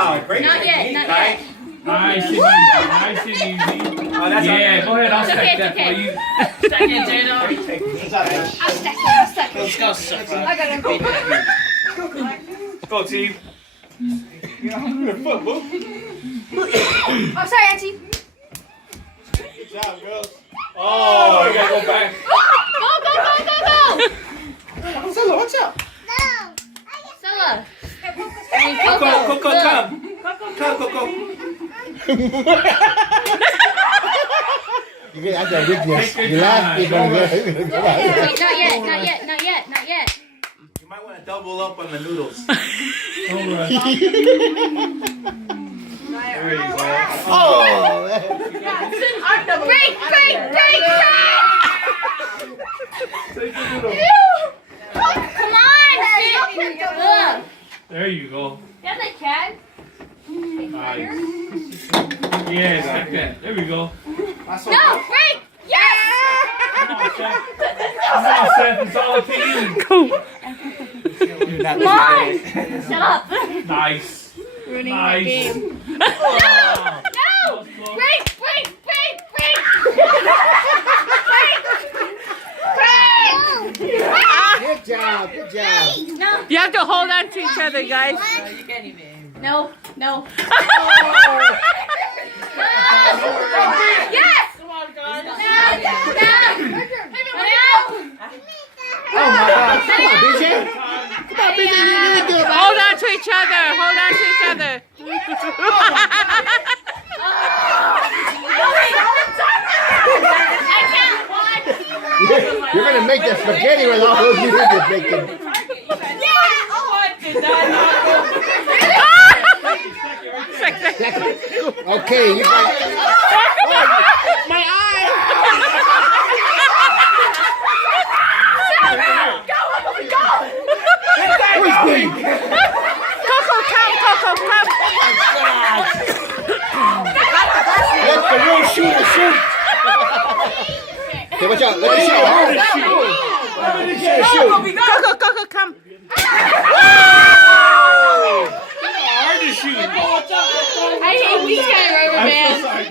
Great Not yet, technique, not Kai. yet. Nice and easy. Nice and easy. Oh, that's Yeah, go ahead. I'll It's stack okay, that it's okay. for you. Stack it, Jada. Great technique. I'll stack it. I'll stack it. Let's go, Suffer. I got him. Go, team. Foot, boo. Oh, sorry, Auntie. Good job, girls. Oh, you gotta go back. Go. Stella, watch out. Stella. Coco, come. Come, Coco. You get that weakness. Take You your laugh, you're gonna Wait, go out. not yet. You might want to double up on the noodles. All right. There you go. Oh, man. Break. Take the noodle. Come on. Ugh. There you go. Yeah, they can. Nice. Yeah, stack that. There we go. That's No, break. Yes. Come on, Seth. Come on, Seth. It's all up to you. Come on. Shut up. Nice. Ruining Nice. my game. Oh. No. Break. Good job, good job. No. You have to hold on to each other, guys. You can't even. No. Yes. Come on, guys. Oh my gosh. Come on, BJ. Come on, BJ. You really do it, man. Hold on to each other. Hold on to each other. You're gonna make the spaghetti with all those noodles you're making. Okay, you got. Oh, my eye! Who's big? Coco, come. Let the real shooter shoot. Okay, watch out. Let me shoot. Let me shoot. Coco, come. Hard to shoot. I hate these kind of rubber bands. Sorry.